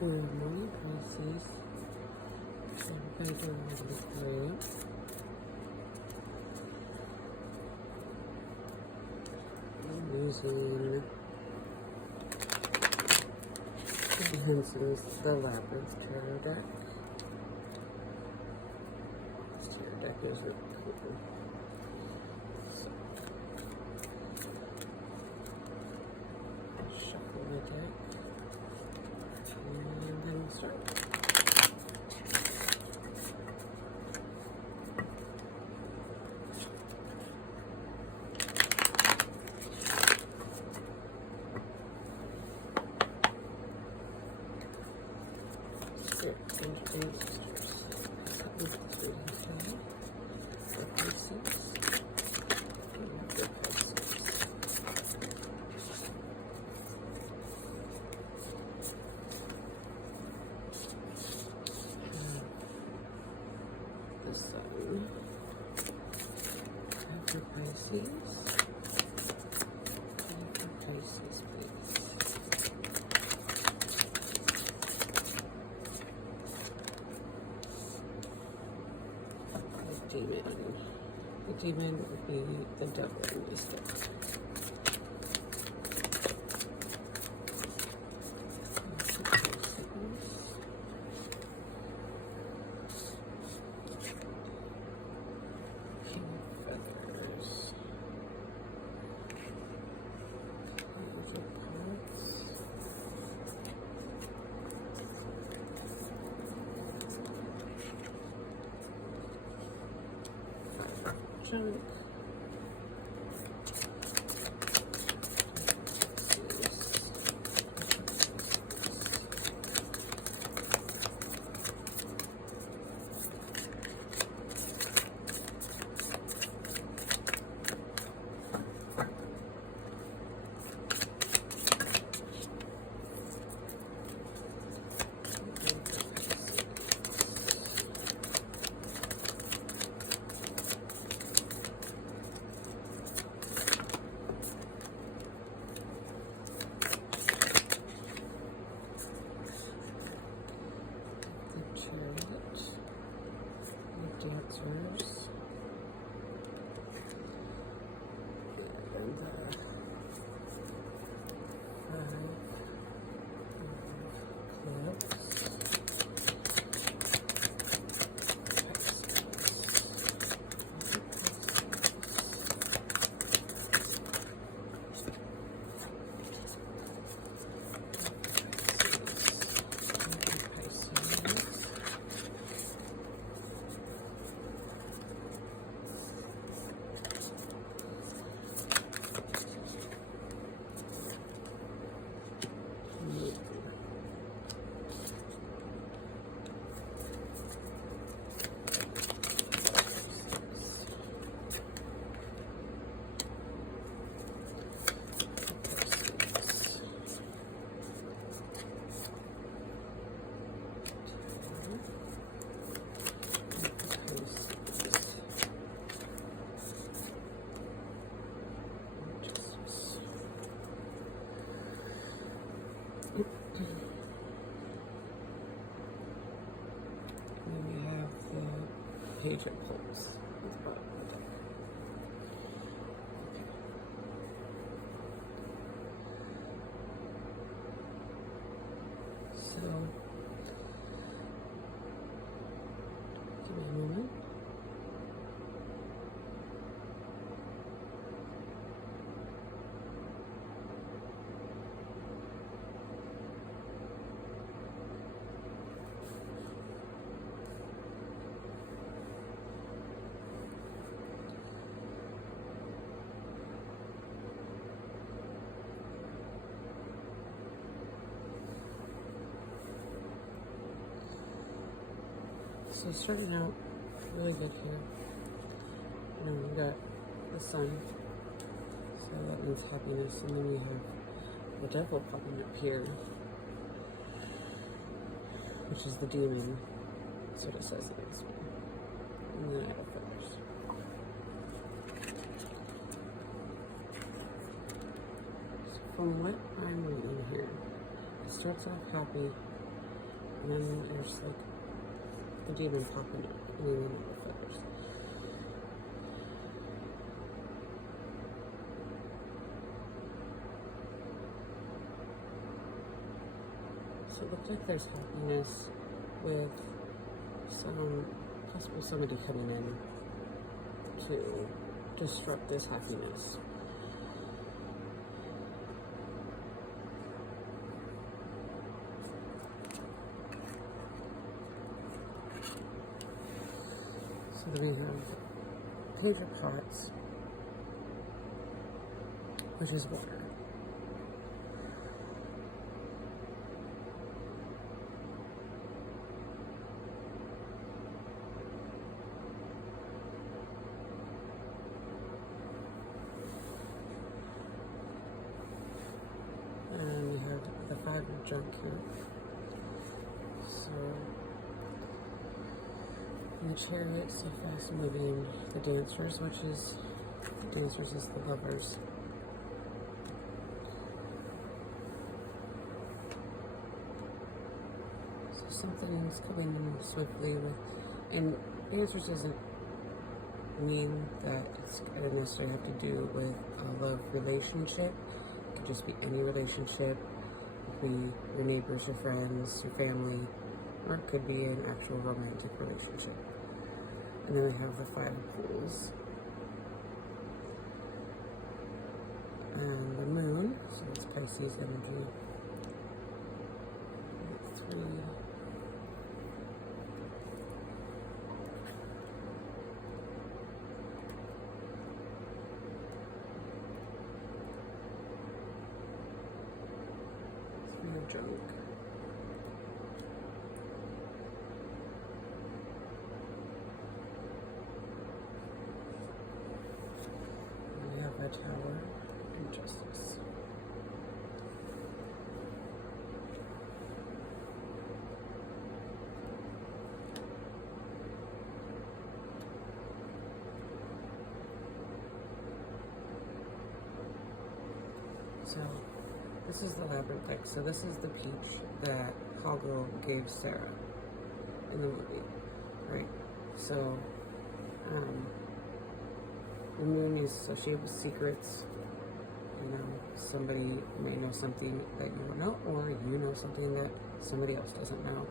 Good morning, Pisces. Everybody doing really great. I'm using Henson's The Labyrinth Tarot deck. This tarot deck is really cool. So, shuffle the deck. And then start. Spirit, ancestors, the Pisces, the Pisces. The Sun, after Pisces, please. The demon would be the devil in this deck. King of Feathers. Page of Cups. Junk. Dancers and the 5 then we have the Page of Cups at the bottom of the deck. So, give me a moment. So starting out really good here. You know, we got the sun, so that means happiness, and then we have the devil popping up here, which is the demon. That's what it says in this one. And then I have feathers. So from what I'm reading here, it starts off happy, And then there's like the demon popping up, and then the feathers. So it looks like there's happiness with possible somebody coming in to disrupt this happiness. So then we have Page of Pots, which is water. And we have the 5 of junk here. So the Chariot, so fast moving. The Dancers, the Dancers is the Lovers. So something's coming swiftly with, and Dancers doesn't mean that it's going to necessarily have to do with a love relationship. It could just be any relationship. It could be your neighbors, your friends, your family, or it could be an actual romantic relationship. And then we have the 5 of Pentacles. And the Moon, so it's Pisces energy. 3. Junk. We have a Tower and Justice. So this is the Labyrinth deck. So this is the peach that Hoggle gave Sarah in the movie, right? So the Moon is associated with secrets. You know, somebody may know something that you don't know, or you know something that somebody else doesn't know.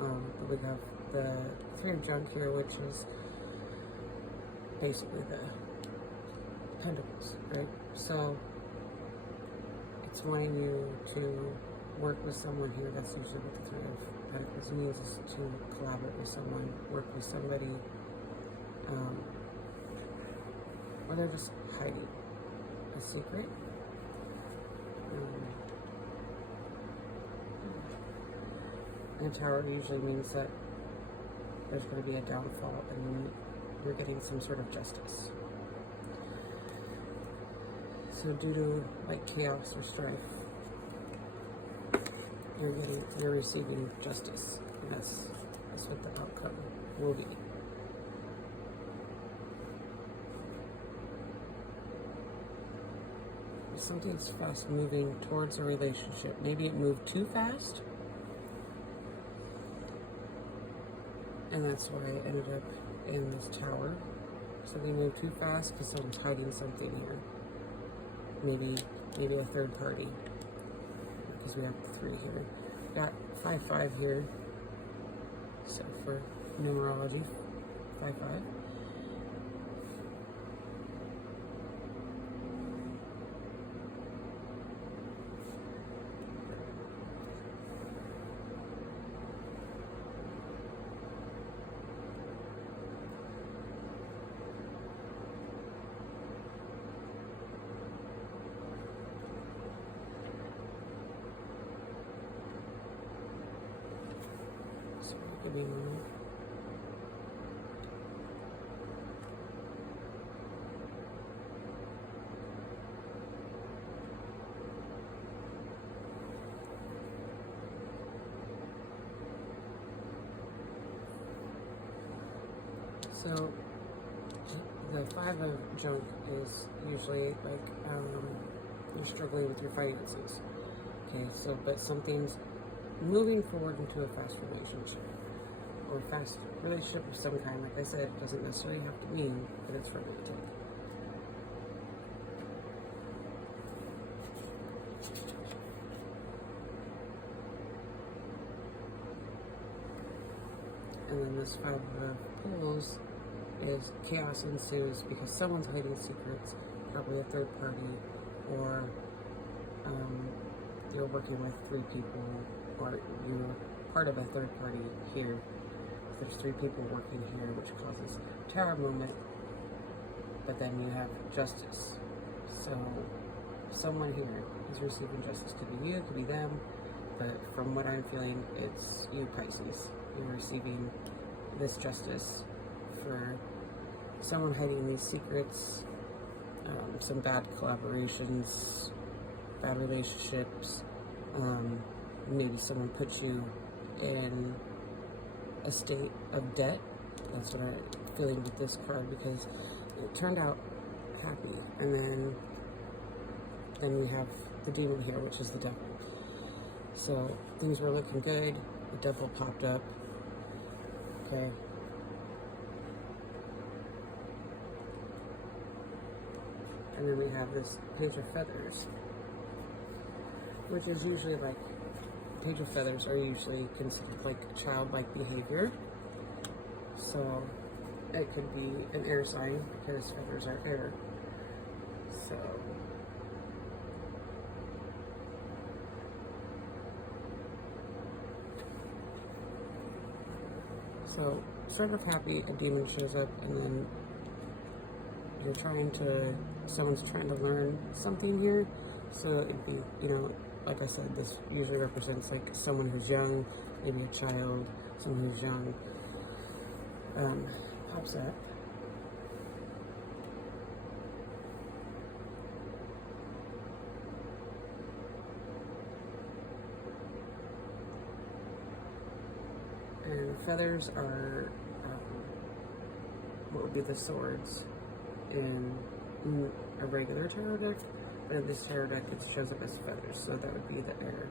But we have the 3 of junk here, which is basically the Pentacles, right? So it's wanting you to work with someone here. That's usually what the 3 of Pentacles means, is to collaborate with someone, work with somebody, or they're just hiding a secret. And a Tower usually means that there's going to be a downfall and you're getting some sort of justice. So due to like chaos or strife, you're receiving justice. And that's what the outcome will be. Something's fast moving towards a relationship. Maybe it moved too fast, and that's why I ended up in this Tower. Something moved too fast because someone's hiding something here. Maybe a third party, because we have the 3 here. We got 5-5 here. So for numerology, 5-5. Could be more. So the 5 of junk is usually like you're struggling with your finances. Okay, so but something's moving forward into a fast relationship, or fast relationship of some kind. Like I said, it doesn't necessarily have to mean that it's romantic. And then this Five of Pentacles is chaos ensues because someone's hiding secrets, probably a third party, or you're working with three people, or you're part of a third party here. There's three people working here, which causes Tower moment, but then you have justice. So someone here is receiving justice. Could be you, could be them, but from what I'm feeling, it's you, Pisces. You're receiving this justice for someone hiding these secrets, some bad collaborations, bad relationships, maybe someone put you in a state of debt. That's what I'm feeling with this card, because it turned out happy, and then we have the demon here, which is the devil. So things were looking good, the devil popped up. Okay. And then we have this Page of Feathers, which is usually like, Page of Feathers are usually considered like childlike behavior. So it could be an air sign because feathers are air. So sort of happy, a demon shows up, and then someone's trying to learn something here. So it'd be, like I said, this usually represents like someone who's young, maybe a child, someone who's young, pops up. And feathers are what would be the swords in a regular tarot deck, but in this tarot deck it shows up as feathers, so that would be the air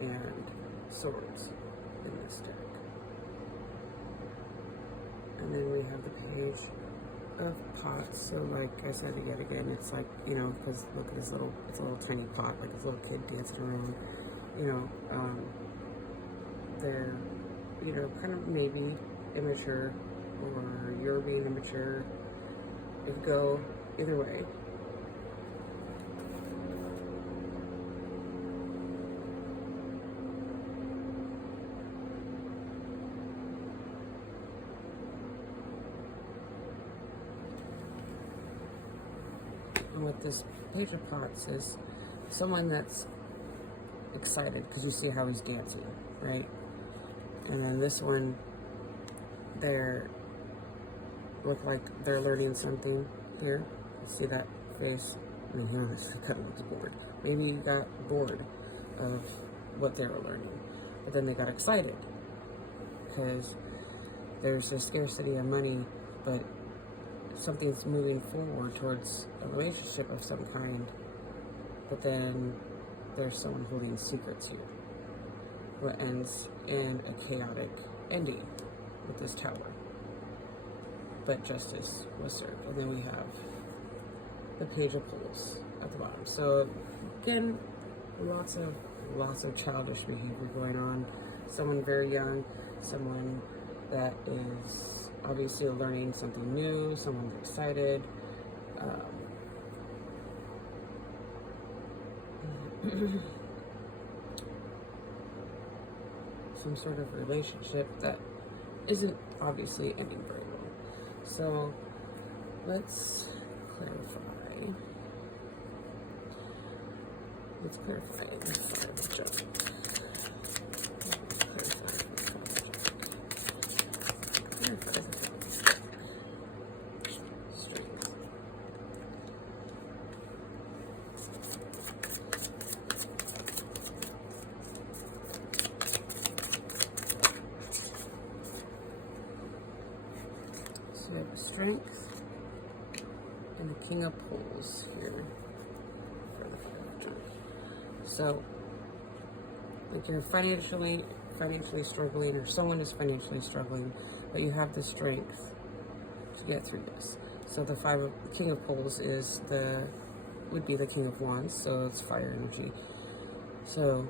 and swords in this deck. And then we have the Page of Pots. So like I said yet again, it's like, because look at this it's a little tiny pot, like this little kid dancing around, they're kind of maybe immature, or you're being immature. It could go either way. And with this Page of Pots is someone that's excited because you see how he's dancing, right? And then this one, they look like they're learning something here. You see that face? And then here, this kind of looks bored. Maybe you got bored of what they were learning, but then they got excited because there's a scarcity of money, but something's moving forward towards a relationship of some kind, but then there's someone holding secrets here, what ends in a chaotic ending with this tower. But justice was served. And then we have the Page of Pentacles at the bottom. So again, lots of childish behavior going on. Someone very young, someone that is obviously learning something new, someone's excited. Some sort of relationship that isn't obviously ending very well. So let's clarify. Let's clarify the Five of Justice. So we have the Strength and the King of Pentacles here for the Five of Justice. So like you're financially struggling, or someone is financially struggling, but you have the strength to get through this. So the King of Poles would be the King of Wands, so it's fire energy. So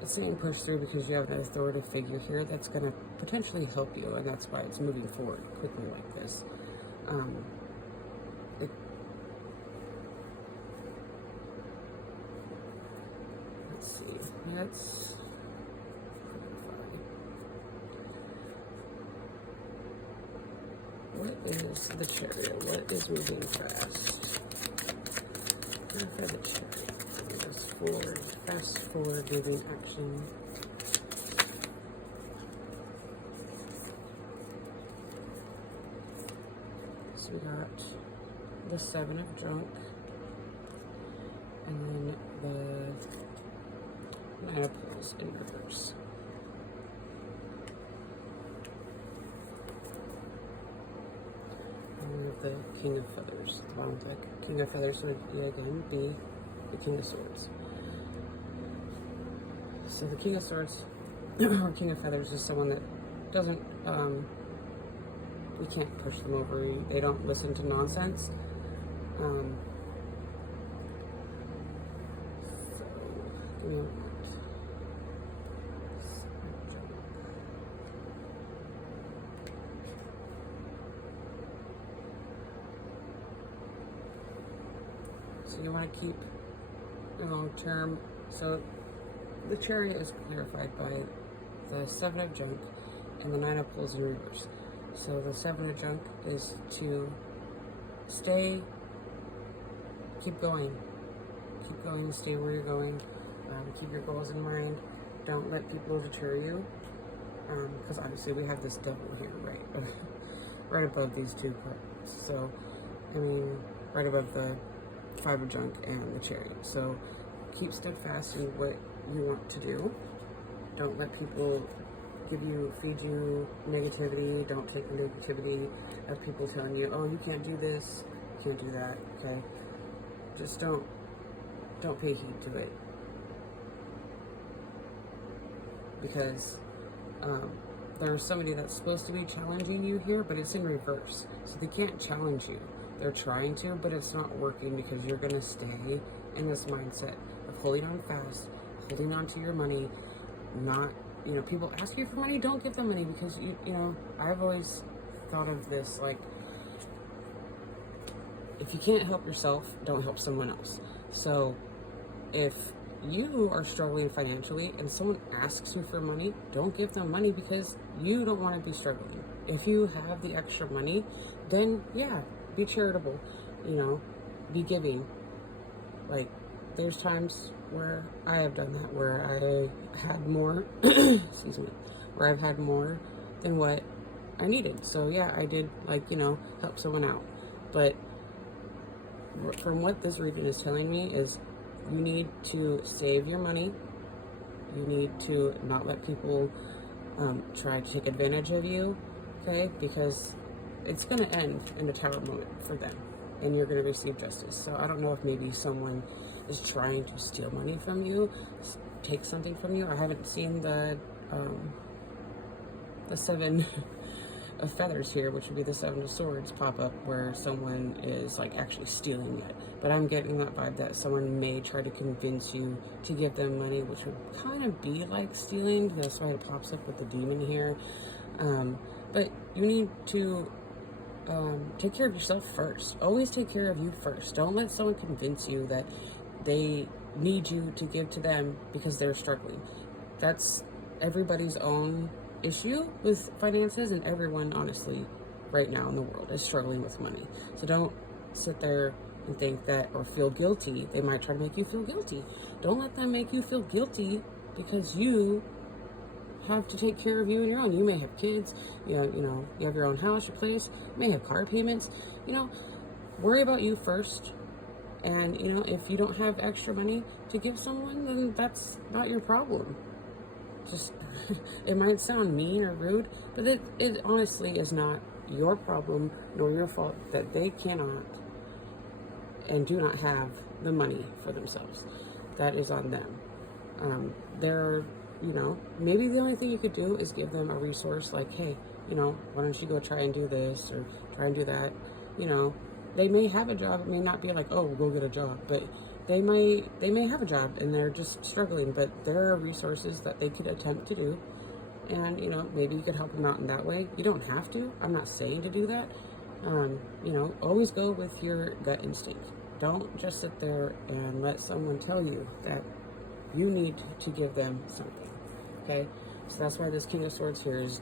it's saying push through because you have an authoritative figure here that's going to potentially help you, and that's why it's moving forward quickly like this. Let's see. Let's clarify. What is the Chariot? What is moving fast? Clarify the Chariot. Fast forward. Fast forward moving action. So we got the Seven of Junk, and then the Nine of Pentacles in reverse. And we have the King of Feathers. The bottom deck. King of Feathers would yet again be the King of Swords. So the King of Swords or King of Feathers is someone that doesn't, we can't push them over. They don't listen to nonsense. So, give me a moment. So you want to keep a long term. So the Chariot is clarified by the Seven of Junk and the Nine of Pentacles in reverse. So the Seven of Junk is to keep going, stay where you're going, keep your goals in mind, don't let people deter you, because obviously we have this devil here, right, right above these two cards, so, I mean, right above the Five of Junk and the Chariot, so keep steadfast in what you want to do, don't let people feed you negativity. Don't take the negativity of people telling you, oh, you can't do this, you can't do that, okay? Just don't pay heed to it. Because there's somebody that's supposed to be challenging you here, but it's in reverse. So they can't challenge you. They're trying to, but it's not working because you're going to stay in this mindset of holding on fast, holding on to your money, not, you know, people ask you for money, don't give them money, because you know, I've always thought of this like, if you can't help yourself, don't help someone else. So if you are struggling financially and someone asks you for money, don't give them money because you don't want to be struggling. If you have the extra money, then yeah, be charitable, you know, be giving. Like, there's times where I have done that, where I had more, excuse me, where I've had more than what I needed. So yeah, I did, like, you know, help someone out. But from what this reading is telling me is you need to save your money. You need to not let people try to take advantage of you, okay? Because it's going to end in a tower moment for them, and you're going to receive justice. So I don't know if maybe someone is trying to steal money from you, take something from you. I haven't seen the Seven of Feathers here, which would be the Seven of Swords, pop up where someone is like actually stealing it. But I'm getting that vibe that someone may try to convince you to give them money, which would kind of be like stealing. That's why it pops up with the demon here. But you need to take care of yourself first. Always take care of you first. Don't let someone convince you that they need you to give to them because they're struggling. That's everybody's own issue with finances, and everyone, honestly, right now in the world is struggling with money. So don't sit there and think that, or feel guilty. They might try to make you feel guilty. Don't let them make you feel guilty because you have to take care of you and your own. You may have kids, you know, you have your own house, your place, you may have car payments, you know, worry about you first. And, you know, if you don't have extra money to give someone, then that's not your problem. Just, it might sound mean or rude, but it honestly is not your problem nor your fault that they cannot and do not have the money for themselves. That is on them. There are you know, maybe the only thing you could do is give them a resource like, hey, you know, why don't you go try and do this or try and do that? You know, they may have a job. It may not be like, oh, go get a job, but they may have a job and they're just struggling, but there are resources that they could attempt to do. And, you know, maybe you could help them out in that way. You don't have to. I'm not saying to do that. You know, always go with your gut instinct. Don't just sit there and let someone tell you that you need to give them something, okay? So that's why this King of Swords here is,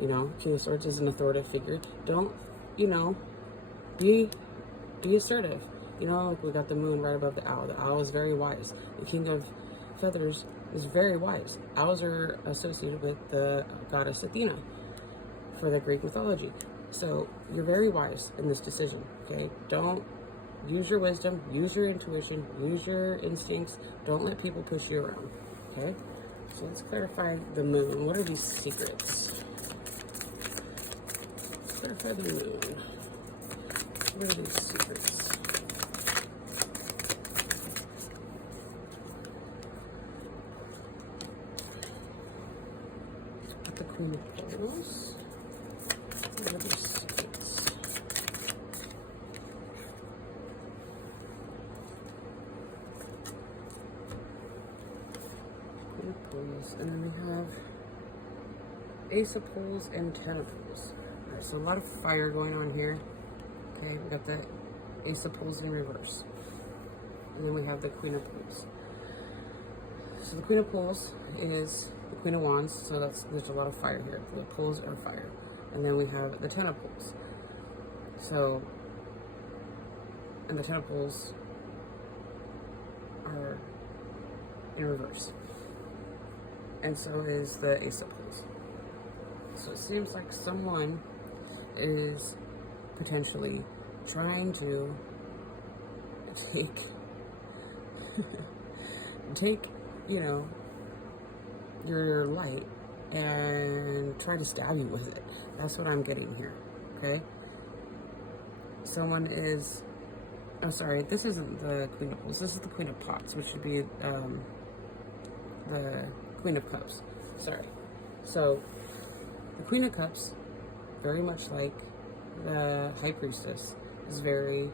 you know, King of Swords is an authoritative figure. Don't, you know, be assertive. You know, like we got the moon right above the owl. The owl is very wise. The King of Feathers is very wise. Owls are associated with the goddess Athena for the Greek mythology. So you're very wise in this decision, okay? Don't use your wisdom, use your intuition, use your instincts. Don't let people push you around, okay? So let's clarify the moon. What are these secrets? Let's clarify the moon. What are these secrets? The Queen of Pentacles. What are these secrets? Queen of Pentacles. And then we have Ace of Pentacles and Ten of Pentacles. Alright, so a lot of fire going on here. Okay, we got the Ace of Pentacles in reverse. And then we have the Queen of Pentacles. So the Queen of Pentacles is the Queen of Wands, so there's a lot of fire here. The Pentacles are fire. And then we have the Ten of Pentacles. So, and the Ten of Pentacles are in reverse. And so is the Ace of Pentacles. So it seems like someone is potentially trying to take, you know, your light and try to stab you with it. That's what I'm getting here, okay? Someone is, I'm sorry, this isn't the Queen of Pentacles, this is the Queen of Pots, which should be the Queen of Cups. Sorry. So, the Queen of Cups, very much like the High Priestess, is very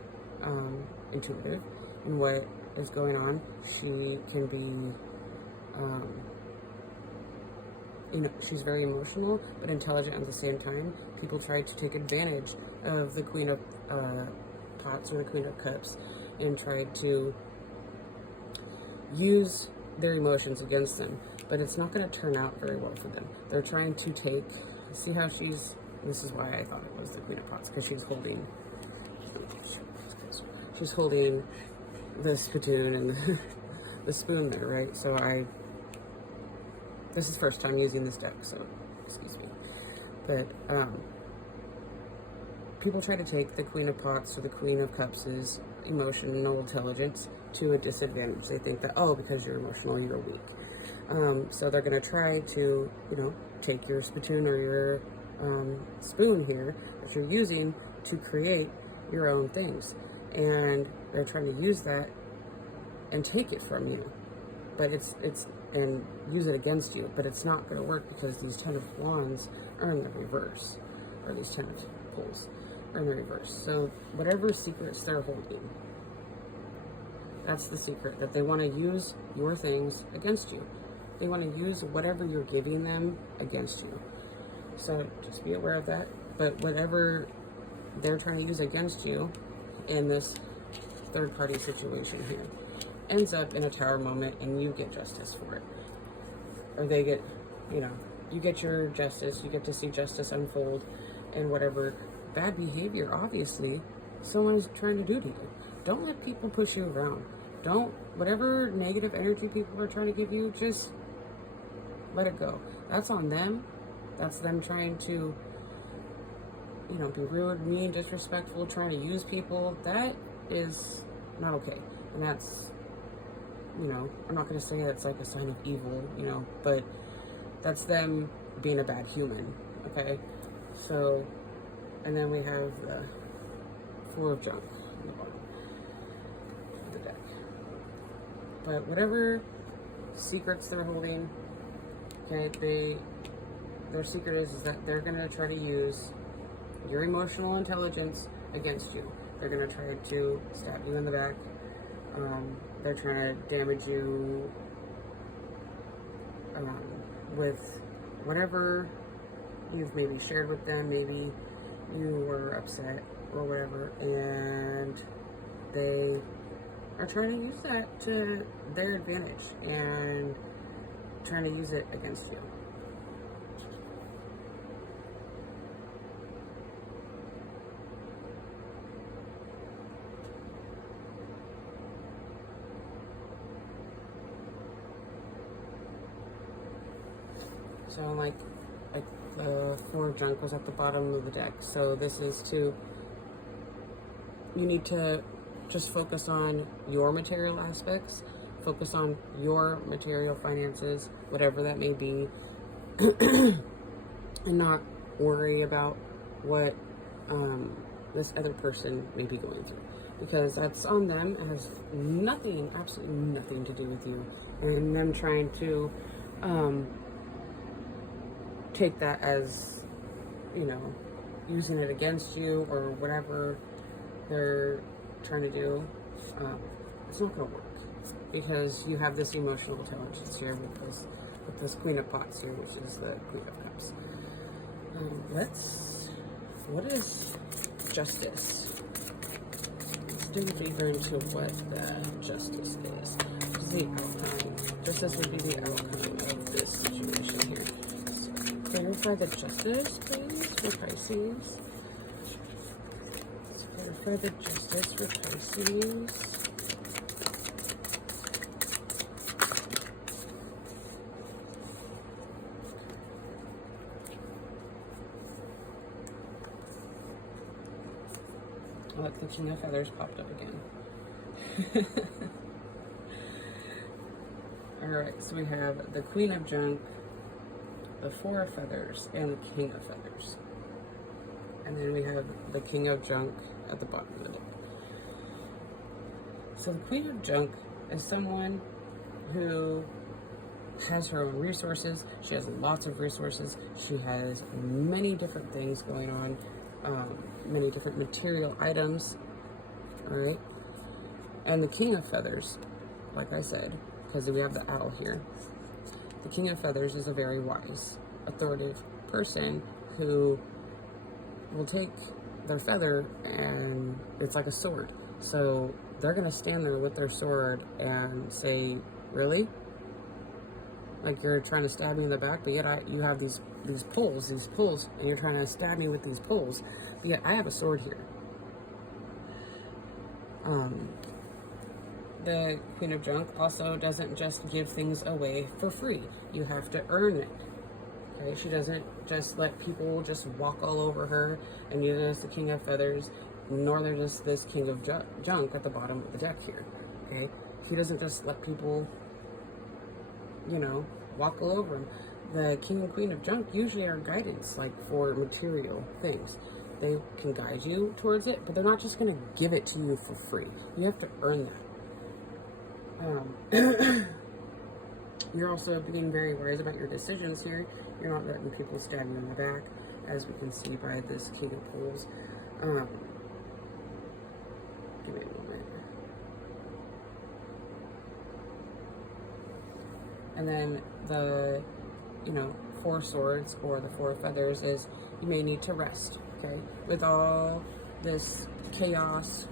intuitive in what is going on. She can be, you know, she's very emotional, but intelligent at the same time. People try to take advantage of the Queen of Pots or the Queen of Cups and try to use their emotions against them, but it's not going to turn out very well for them. They're trying to take, see how she's, this is why I thought it was the Queen of Pots, because she's holding the spittoon and the spoon there, right? So this is first time using this deck, so excuse me. But people try to take the Queen of Pots or the Queen of Cups' emotional intelligence to a disadvantage. They think that, oh, because you're emotional, you're weak. So they're going to try to, you know, take your spittoon or your spoon here that you're using to create your own things. And they're trying to use that and take it from you. But it's and use it against you, but it's not going to work because these Ten of Wands are in the reverse, or these Ten of Pentacles are in the reverse. So whatever secrets they're holding, that's the secret, that they want to use your things against you. They want to use whatever you're giving them against you. So just be aware of that. But whatever they're trying to use against you in this third party situation here ends up in a tower moment and you get justice for it. Or they get, you know, you get your justice, you get to see justice unfold, and whatever bad behavior, obviously, someone is trying to do to you. Don't let people push you around. Don't, whatever negative energy people are trying to give you, just let it go. That's on them. That's them trying to, you know, be rude, mean, disrespectful, trying to use people. That is not okay. And that's, you know, I'm not going to say that's like a sign of evil, you know, but that's them being a bad human, okay? So, and then we have the Four of Junk on the bottom of the deck. But whatever secrets they're holding, Okay, their secret is that they're going to try to use your emotional intelligence against you. They're going to try to stab you in the back. They're trying to damage you with whatever you've maybe shared with them. Maybe you were upset or whatever, and they are trying to use that to their advantage and trying to use it against you. So like the Four of Junk was at the bottom of the deck. So this is you need to just focus on your material aspects, focus on your material finances, whatever that may be, and not worry about what this other person may be going through, because that's on them. It has nothing, absolutely nothing to do with you, and them trying to take that as, using it against you or whatever they're trying to do. It's not going to work, because you have this emotional intelligence here with this Queen of Pots here, which is the Queen of Cups. What is justice? Let's dig deeper into what the justice is. This is the outcome. Justice would be the outcome of this situation here. Clarify the justice, please, for Pisces. Let's clarify the justice for Pisces. Oh, look, the King of Feathers popped up again. Alright, so we have the Queen of Junk, the Four of Feathers, and the King of Feathers. And then we have the King of Junk at the bottom of the deck. So the Queen of Junk is someone who has her own resources. She has lots of resources. She has many different things going on, many different material items. All right. And the King of Feathers, like I said, because we have the owl here, the King of Feathers is a very wise, authoritative person who will take their feather, and it's like a sword. So they're going to stand there with their sword and say, really? Like, you're trying to stab me in the back, but yet you have these poles, and you're trying to stab me with these poles, but yet I have a sword here. The Queen of Junk also doesn't just give things away for free. You have to earn it. Okay, she doesn't just let people just walk all over her, and neither does the King of Feathers, nor does this King of Junk at the bottom of the deck here. Okay, he doesn't just let people, walk all over him. The King and Queen of Junk usually are guidance, like for material things. They can guide you towards it, but they're not just going to give it to you for free. You have to earn that. You're also being very wise about your decisions here. You're not letting people stab you in the back, as we can see by this King of Pools. Give me a moment. And then the, Four Swords or the Four Feathers is you may need to rest, okay? With all this chaos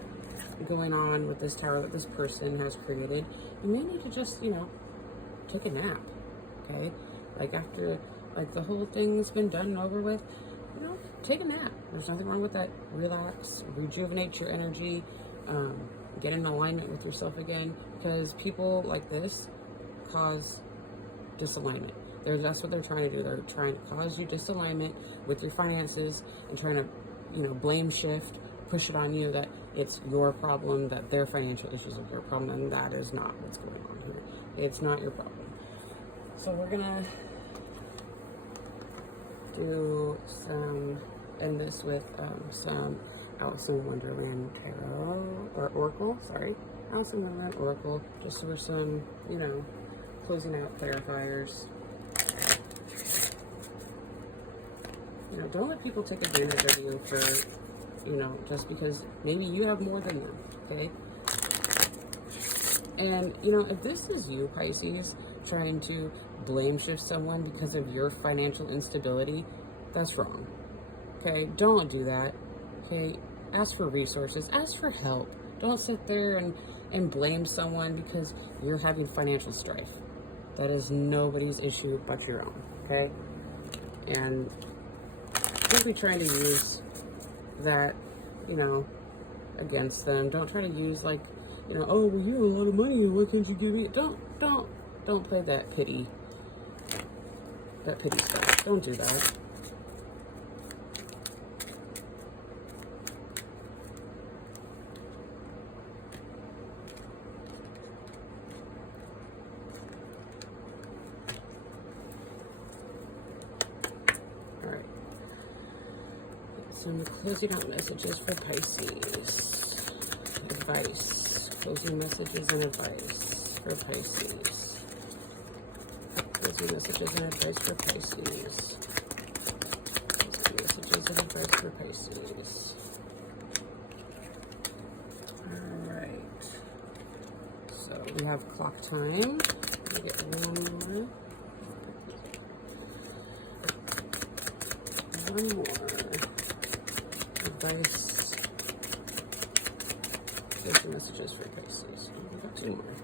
going on with this tower that this person has created, you may need to just, take a nap, okay? Like, after, the whole thing's been done and over with, take a nap. There's nothing wrong with that. Relax, rejuvenate your energy, get in alignment with yourself again, because people like this cause disalignment. That's what they're trying to do. They're trying to cause you disalignment with your finances and trying to, blame shift, push it on you that it's your problem, that their financial issues are your problem, and that is not what's going on here. It's not your problem. So we're gonna end this with some Alice in Wonderland Tarot, or Oracle, sorry. Alice in Wonderland Oracle, just for some, closing out clarifiers. You know, don't let people take advantage of you for, you know, just because maybe you have more than them, okay? And, you know, if this is you, Pisces, trying to blame shift someone because of your financial instability, that's wrong, okay? Don't do that, okay? Ask for resources, ask for help. Don't sit there and blame someone because you're having financial strife. That is nobody's issue but your own, okay? And don't be trying to use that, you know, against them. Don't try to use, like, you know, oh, well, you have a lot of money, why can't you give me? Don't play that pity stuff. Don't do that. All right. Some closing out messages for Pisces. Advice. Closing messages and advice for Pisces. Closing messages and advice for Pisces. Closing messages and advice for Pisces. Alright. So we have clock time. Let me get one more. One more. Advice. Closing messages for Pisces. We've got two more.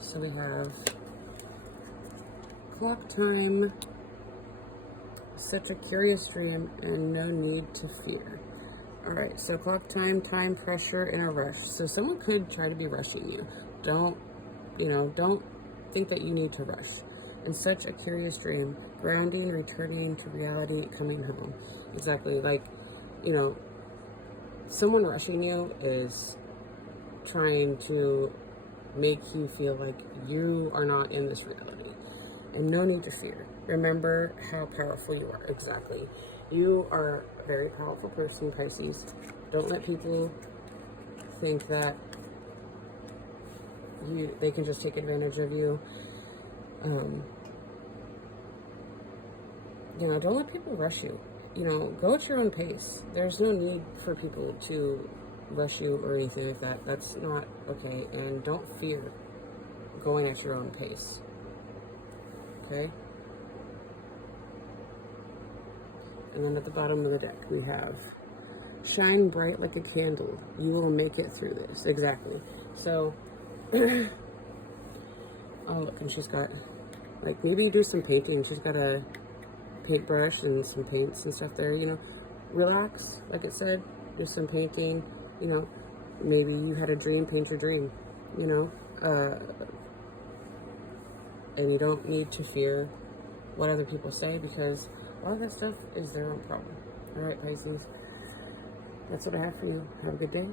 So we have clock time, such a curious dream, and no need to fear. All right, so clock time, time pressure, and a rush. So someone could try to be rushing you. Don't think that you need to rush. And such a curious dream, grounding, returning to reality, coming home. Exactly, like, you know, someone rushing you is trying to make you feel like you are not in this reality. And no need to fear. Remember how powerful you are. Exactly. You are a very powerful person, Pisces. Don't let people think that they can just take advantage of you. You know, don't let people rush you. You know, go at your own pace. There's no need for people to rush you or anything like that. That's not okay. And don't fear going at your own pace. Okay? And then at the bottom of the deck we have shine bright like a candle. You will make it through this. Exactly. So oh, look, and she's got, like, maybe do some painting. She's got a paintbrush and some paints and stuff there, you know. Relax, like it said, do some painting, you know. Maybe you had a dream, paint your dream, you know. And you don't need to fear what other people say, because a lot of that stuff is their own problem. All right, Pisces, that's what I have for you. Have a good day.